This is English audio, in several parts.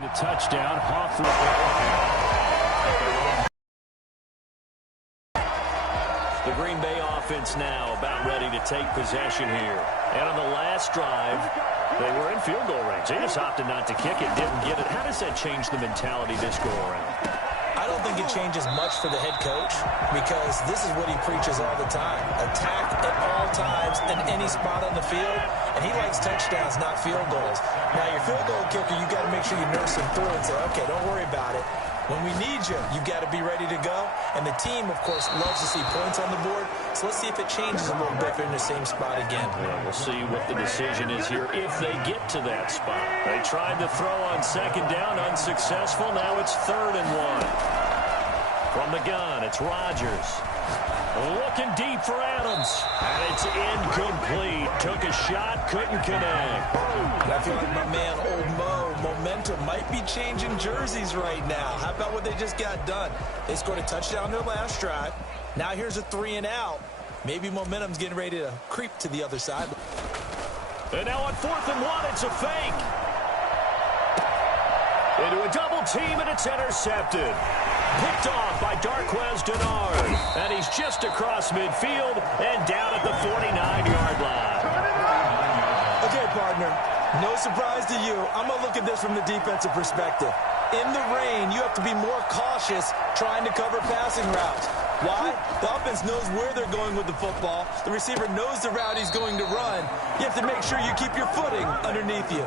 The touchdown, Hawthorne. The Green Bay offense now about ready to take possession here. And on the last drive, they were in field goal range. They just opted not to kick it, didn't get it. How does that change the mentality this go-around? I don't think it changes much for the head coach because this is what he preaches all the time. Attack at all times in any spot on the field, and he likes touchdowns, not field goals. Now, your field goal kicker, you got to make sure you nurse him through and say, okay, don't worry about it. When we need you, you got to be ready to go. And the team, of course, loves to see points on the board. So let's see if it changes a little bit if they're in the same spot again. Yeah, we'll see what the decision is here if they get to that spot. They tried to throw on second down, unsuccessful. Now it's 3rd and 1. From the gun, it's Rodgers. Looking deep for Adams. And it's incomplete. Took a shot, couldn't connect. And I feel like my man, Old Mo, momentum might be changing jerseys right now. How about what they just got done? They scored a touchdown their last drive. Now here's a 3 and out. Maybe momentum's getting ready to creep to the other side. And now on 4th and 1, it's a fake. Into a double team, and it's intercepted. Picked off by Darquez Denard. And he's just across midfield and down at the 49-yard line. Okay, partner, no surprise to you. I'm going to look at this from the defensive perspective. In the rain, you have to be more cautious trying to cover passing routes. Why? The offense knows where they're going with the football. The receiver knows the route he's going to run. You have to make sure you keep your footing underneath you.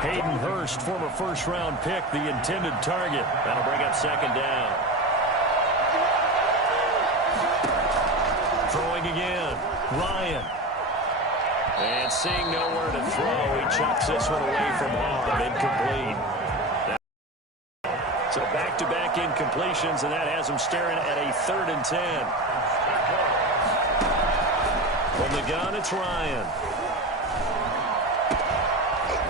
Hayden Hurst, former first-round pick, the intended target. That'll bring up 2nd down. Throwing again. Ryan. And seeing nowhere to throw, he chucks this one away from harm. Incomplete. So back-to-back incompletions, and that has him staring at a 3rd and 10. From the gun, it's Ryan.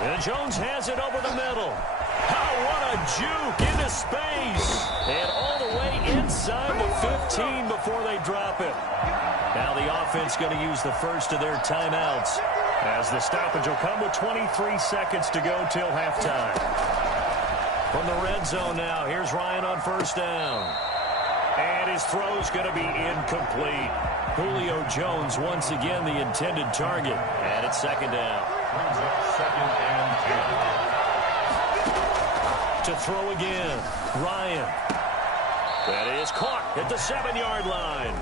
And Jones has it over the middle. Oh, what a juke into space. And all the way inside the 15 before they drop it. Now the offense going to use the first of their timeouts as the stoppage will come with 23 seconds to go till halftime. From the red zone now, here's Ryan on 1st down. And his throw's going to be incomplete. Julio Jones once again the intended target. And it's 2nd down. To throw again, Ryan. That is caught at the 7-yard line.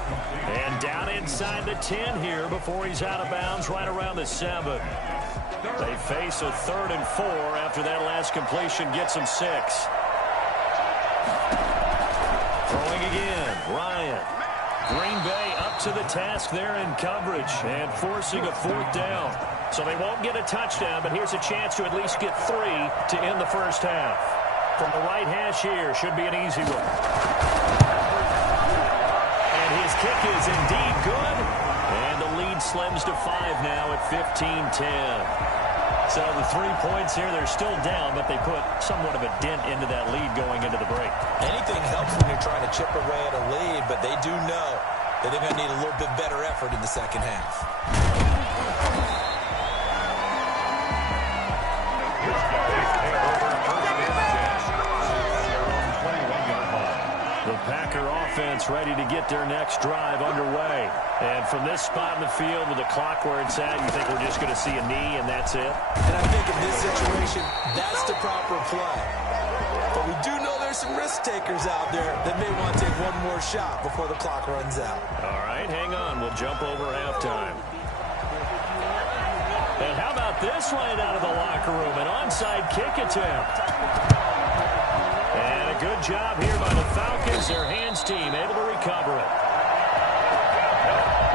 And down inside the 10 here before he's out of bounds right around the 7. They face a 3rd and 4 after that last completion gets them 6. Throwing again, Ryan. Green Bay up to the task there in coverage and forcing a 4th down. So they won't get a touchdown, but here's a chance to at least get 3 to end the first half. From the right hash here, should be an easy one. And his kick is indeed good. And the lead slims to 5 now at 15-10. So the 3 points here, they're still down, but they put somewhat of a dent into that lead going into the break. Anything helps when you're trying to chip away at a lead, but they do know that they're going to need a little bit better effort in the second half. The Packer offense ready to get their next drive underway. And from this spot in the field with the clock where it's at, you think we're just going to see a knee and that's it? And I think in this situation, that's the proper play. But we do know there's some risk takers out there that may want to take one more shot before the clock runs out. All right, hang on. We'll jump over halftime. And how about this right out of the locker room? An onside kick attempt. And a good job here by the Falcons. Their hands team able to recover it.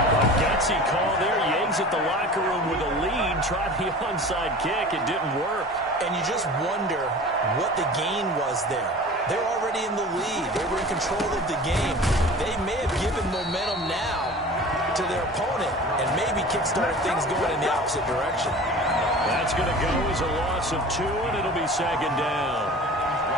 A gutsy call there. Yates at the locker room with a lead. Tried the onside kick. It didn't work. And you just wonder what the gain was there. They're already in the lead. They were in control of the game. They may have given momentum now to their opponent and maybe kickstarted things going in the opposite direction. That's going to go as a loss of 2, and it'll be 2nd down.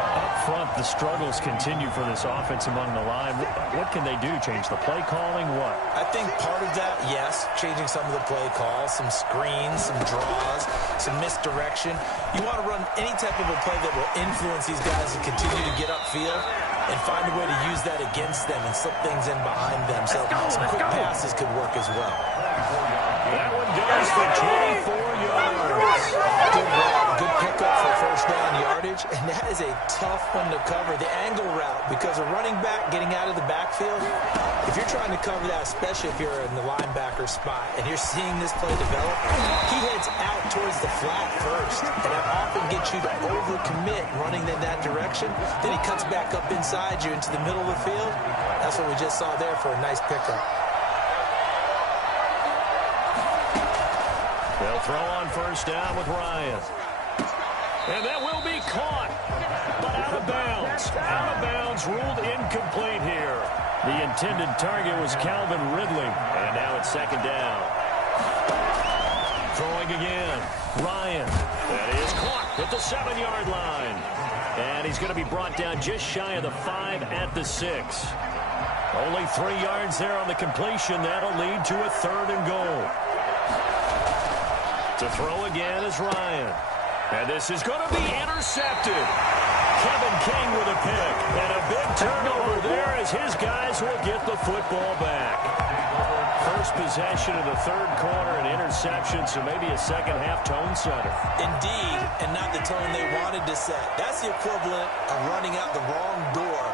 Up front, the struggles continue for this offense among the line. What can they do? Change the play calling? What? I think part of that, yes, changing some of the play calls, some screens, some draws. some misdirection. You want to run any type of a play that will influence these guys to continue to get upfield and find a way to use that against them and slip things in behind them. So some quick passes could work as well. That one goes for 24 yards. Good pickup for first down yardage, and that is a tough one to cover. The angle route, because a running back getting out of the backfield, if you're trying to cover that, especially if you're in the linebacker spot, and you're seeing this play develop, he heads out towards the flat first, and that often gets you to overcommit running in that direction. Then he cuts back up inside you into the middle of the field. That's what we just saw there for a nice pickup. They'll throw on first down with Ryan. And that will be caught, but out of bounds. Out of bounds, ruled incomplete here. The intended target was Calvin Ridley, and now it's second down. Throwing again, Ryan. That is caught at the 7-yard line. And he's going to be brought down just shy of the 5 at the 6. Only 3 yards there on the completion. That'll lead to a 3rd and goal. To throw again is Ryan. And this is going to be intercepted. Kevin King with a pick. And a big turnover there as his guys will get the football back. First possession of the 3rd quarter, an interception, so maybe a second-half tone setter. Indeed, and not the tone they wanted to set. That's the equivalent of running out the wrong door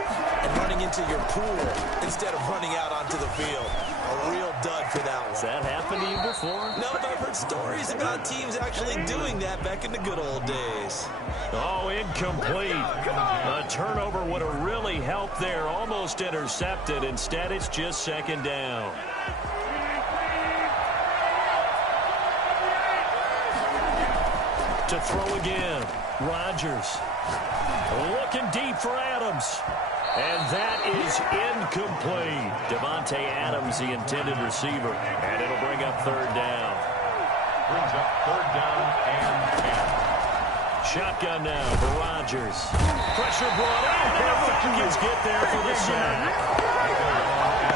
and running into your pool instead of running out onto the field. A real dud for that one. Has that happened to you before? No, but I've heard stories about teams actually doing that back in the good old days. Oh, incomplete. A turnover would have really helped there. Almost intercepted. Instead, it's just second down. To throw again, Rodgers. Looking deep for Adams. And that is incomplete. Devontae Adams, the intended receiver. And it'll bring up 3rd down. Brings up 3rd down and 10. Shotgun now for Rodgers. Pressure brought in, and the Falcons get there for the sack.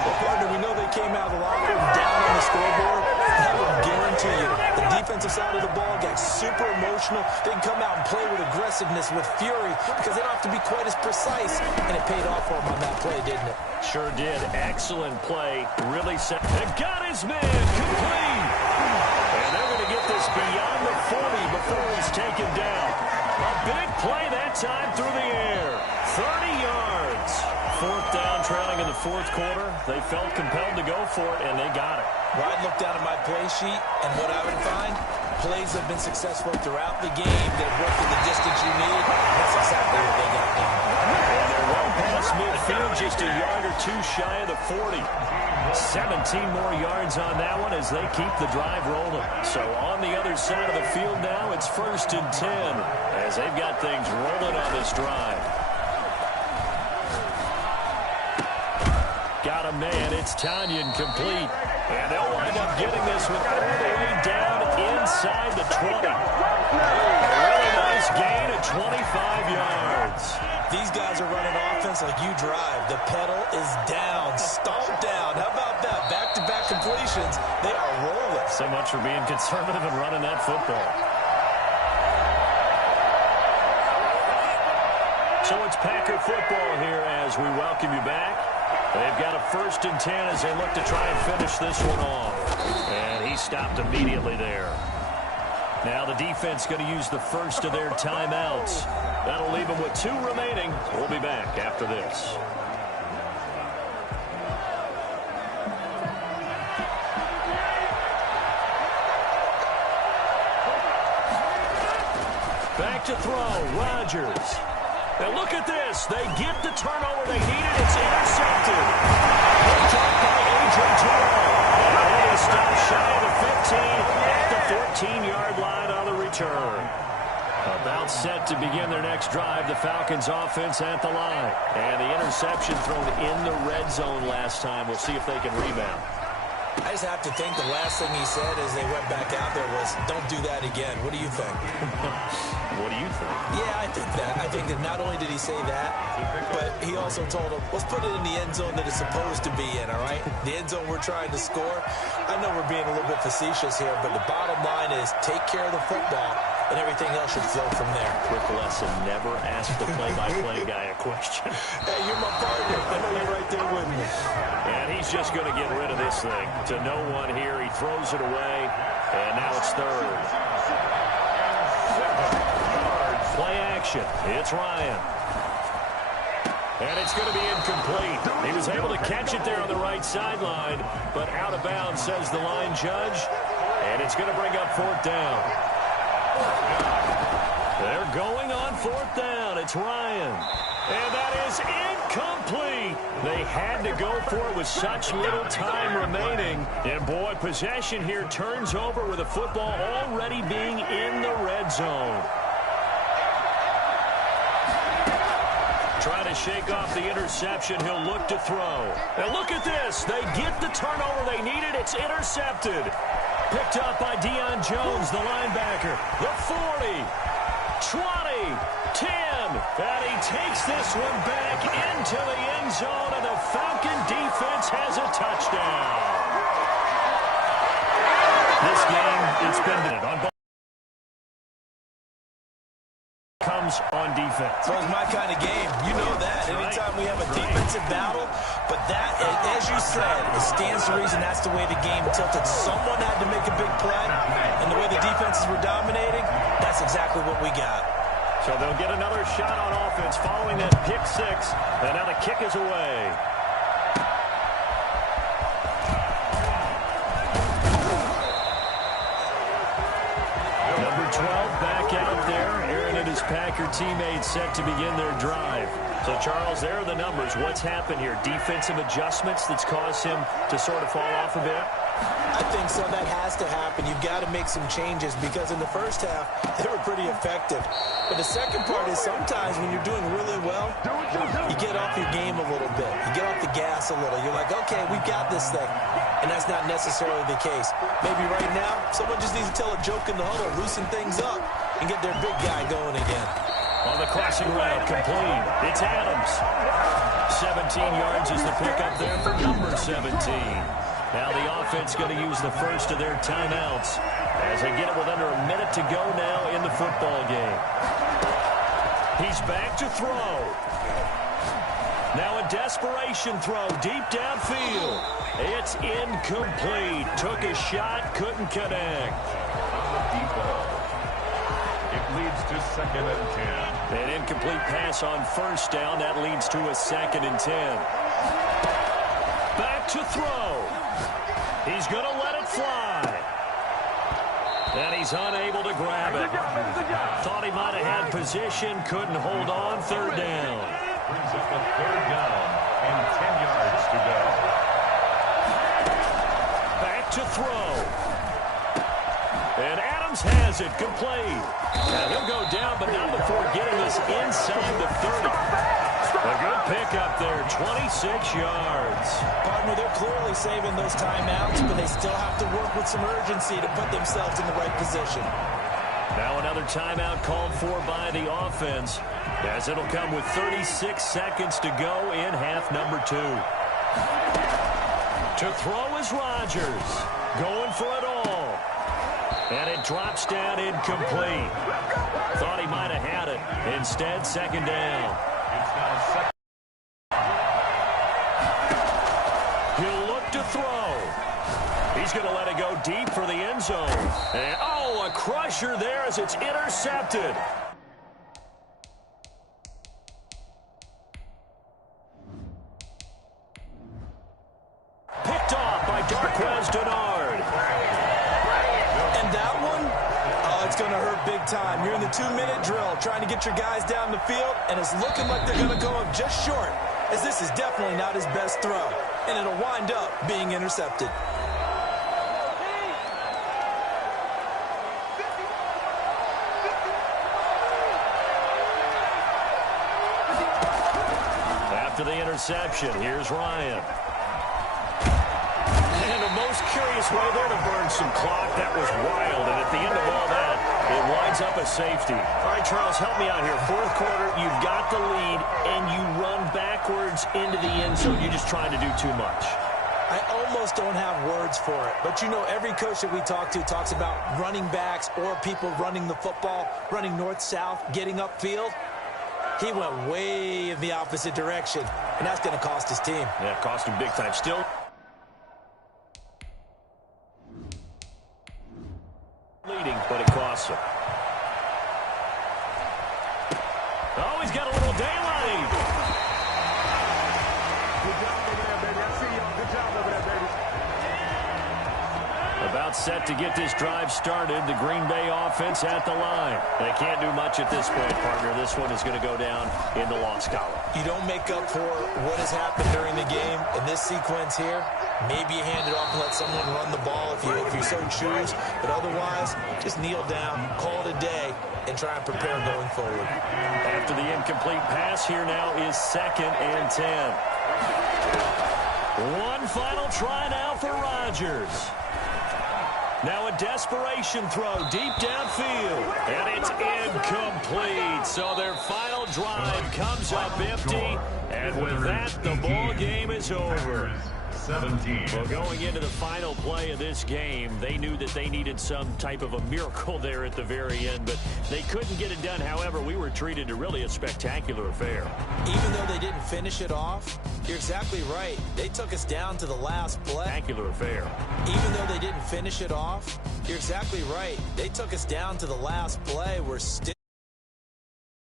Well, partner, we know they came out of the locker room down on the scoreboard. I will guarantee you, the defensive side of the ball got super emotional. They can come out and play with aggressiveness, with fury, because they don't have to be quite as precise. And it paid off for them on that play, didn't it? Sure did. Excellent play. Really set. And got his man complete. And they're going to get this beyond the 40 before he's taken down. A big play that time through the air. 30 yards. 4th down, trailing in the 4th quarter. They felt compelled to go for it, and they got it. Well, I'd look down at my play sheet, and what I would find, plays have been successful throughout the game that work in the distance you need. That's exactly what they got done. And they're well past midfield, just a yard or 2 shy of the 40. 17 more yards on that one as they keep the drive rolling. So on the other side of the field now, it's 1st and 10 as they've got things rolling on this drive. Got a man, it's Tanyan complete. And they'll wind up getting this one all the way down inside the 20. A really nice gain of 25 yards. These guys are running offense like you drive. The pedal is down, stomped down. How about that? Back-to-back completions. They are rolling. So much for being conservative and running that football. So it's Packer football here as we welcome you back. They've got a 1st and 10 as they look to try and finish this one off. And he stopped immediately there. Now the defense going to use the first of their timeouts. That'll leave them with 2 remaining. We'll be back after this. Back to throw, Rodgers. And look at this. They get the turnover they needed. It's intercepted. Picked up by A.J. Terrell. And they're going to stop shy of the 15 at the 14-yard line on the return. About set to begin their next drive. The Falcons offense at the line. And the interception thrown in the red zone last time. We'll see if they can rebound. I just have to think the last thing he said as they went back out there was, don't do that again. What do you think? What do you think? Yeah, I think that. I think that not only did he say that, but he also told him, let's put it in the end zone that it's supposed to be in, all right? The end zone we're trying to score. I know we're being a little bit facetious here, but the bottom line is take care of the football, and everything else should flow from there. Rick Lesson never asked the play-by-play guy a question. Hey, you're my partner. I know you're right there with me. And he's just going to get rid of this thing. To no one here, he throws it away, and now it's third. Play action. It's Ryan. And it's going to be incomplete. He was able to catch it there on the right sideline, but out of bounds, says the line judge. And it's going to bring up fourth down. They're going on fourth down. It's Ryan. And that is incomplete. They had to go for it with such little time remaining. And, boy, possession here turns over with the football already being in the red zone. Try to shake off the interception. He'll look to throw. And look at this. They get the turnover they needed. It's intercepted. Picked up by Deion Jones, the linebacker. The 40, 20, 10. And he takes this one back into the end zone, and the Falcon defense has a touchdown. This game, it's been on both. Comes on defense. Well, it's my kind of game. You know that. Anytime we have a defensive battle. But that, as you said, it stands to reason that's the way the game tilted. Someone had to make a big play, and the way the defenses were dominating, that's exactly what we got. So they'll get another shot on offense following that pick six, and now the kick is away. Number 12 back out there. Aaron and his Packer teammates set to begin their drive. So, Charles, there are the numbers. What's happened here? Defensive adjustments that's caused him to sort of fall off a bit? I think so. That has to happen. You've got to make some changes because in the first half, they were pretty effective. But the second part is sometimes when you're doing really well, you get off your game a little bit. You get off the gas a little. You're like, okay, we've got this thing. And that's not necessarily the case. Maybe right now, someone just needs to tell a joke in the huddle, loosen things up, and get their big guy going again. On the crossing route, complete. It's Adams. 17 yards is the pickup there for number 17. Now the offense going to use the first of their timeouts as they get it with under a minute to go now in the football game. He's back to throw. Now a desperation throw deep downfield. It's incomplete. Took a shot, couldn't connect. It leads to 2nd and 10. An incomplete pass on first down. That leads to a 2nd and 10. Back to throw. He's going to let it fly. And he's unable to grab it. Thought he might have had position, couldn't hold on. Third down. Brings up a 3rd down and 10 yards to go. Back to throw. And Adams has it, complete. Now he'll go down, but not before getting this inside the 30. A good pickup there, 26 yards. Partner, they're clearly saving those timeouts, but they still have to work with some urgency to put themselves in the right position. Now another timeout called for by the offense, as it'll come with 36 seconds to go in half number 2. To throw is Rodgers, going for it all. And it drops down incomplete. Thought he might have had it. Instead, 2nd down. It's now 2nd. He'll look to throw. He's going to let it go deep for the end zone. And, oh, a crusher there as it's intercepted. Picked off by Darquez Denard. And that one, oh, it's going to hurt big time. You're in the 2-minute drill trying to get your guys down the field, and it's looking like they're going to go up just short, as this is definitely not his best throw, and it'll wind up being intercepted. After the interception, here's Ryan. And the most curious way there to burn some clock. That was wild. And at the end of all that, It winds up a safety. All right, Charles, help me out here. Fourth quarter, you've got the lead, and you run backwards into the end zone. You're just trying to do too much. I almost don't have words for it. But, you know, every coach that we talk to talks about running backs or people running the football, running north-south, getting upfield. He went way in the opposite direction, and that's going to cost his team. Yeah, cost him big time. Still leading, but it costs him. Oh, he's got a little daylight. Good job over there, baby. I see y'all. Good job over there, baby. About set to get this drive started. The Green Bay offense at the line. They can't do much at this point, partner. This one is going to go down in the loss column. You don't make up for what has happened during the game in this sequence here. Maybe you hand it off and let someone run the ball if you so choose. But otherwise, just kneel down, call it a day, and try and prepare going forward. After the incomplete pass, here now is 2nd and 10. One final try now for Rodgers. Now a desperation throw deep downfield. And it's incomplete. So their final drive comes up empty. And with that, the ball game is over. 17. Well, going into the final play of this game, they knew that they needed some type of a miracle there at the very end, but they couldn't get it done. However, we were treated to really a spectacular affair. Even though they didn't finish it off, you're exactly right. They took us down to the last play. Spectacular affair. Even though they didn't finish it off, you're exactly right. They took us down to the last play. We're still